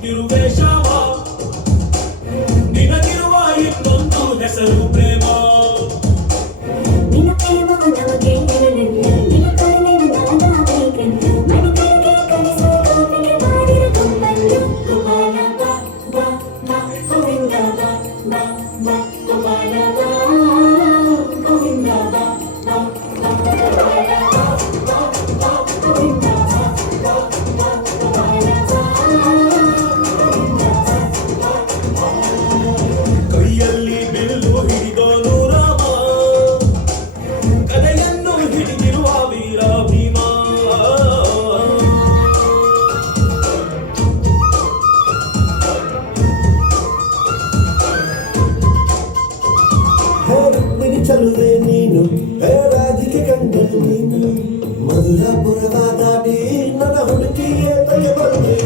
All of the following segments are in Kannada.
ಹುಟ್ಟಿರುವೆ ಶಾವ ನಿನಗಿರುವ ಇನ್ನೊಂದು ಹೆಸರು ಪ್ರೇಮ ಕೈಯಲ್ಲಿ ಬಿಲ್ಲು ಹಿಡಿದೋನು ರಾಮ ಕಲೆಯನ್ನು ಹಿಡಿದಿರುವ ವೀರ ಭೀಮ ಚಲುವೆ ನೀನು ಹೇ ರಾಧಿಕೆ ಕಂಡು ನೀನು ಮಧುರಾಪುರವ ದಾಟಿ ನನ್ನ ಹುಡುಕಿಯೇ ತಗೆ ಬಂದೆ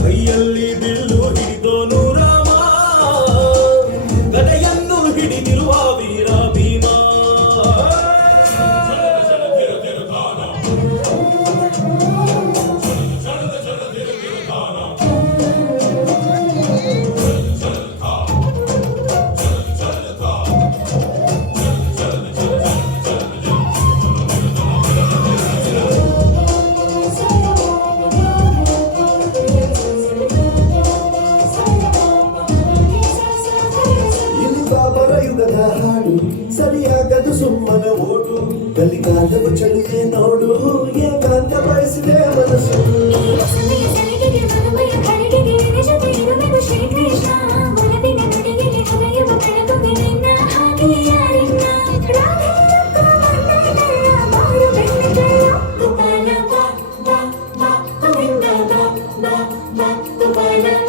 ಕೈಯಲ್ಲಿ ಬಿಲ್ಲು ಹಿಡಿದೋನು ರಾಮ ಗದೆಯನ್ನು ಹಿಡಿದಿರುವ ವೀರ ಭೀಮ ಯುಗದ ಹಾಡು ಸರಿಯಾಗದು ಸುಮ್ಮನ ಓಟು ಕಲಿಕಾಲವು ಚಳಿಗೆ ನೋಡು ಏಕಾಂತ ಬಯಸಿದೆ ಮನಸ್ಸು Bye.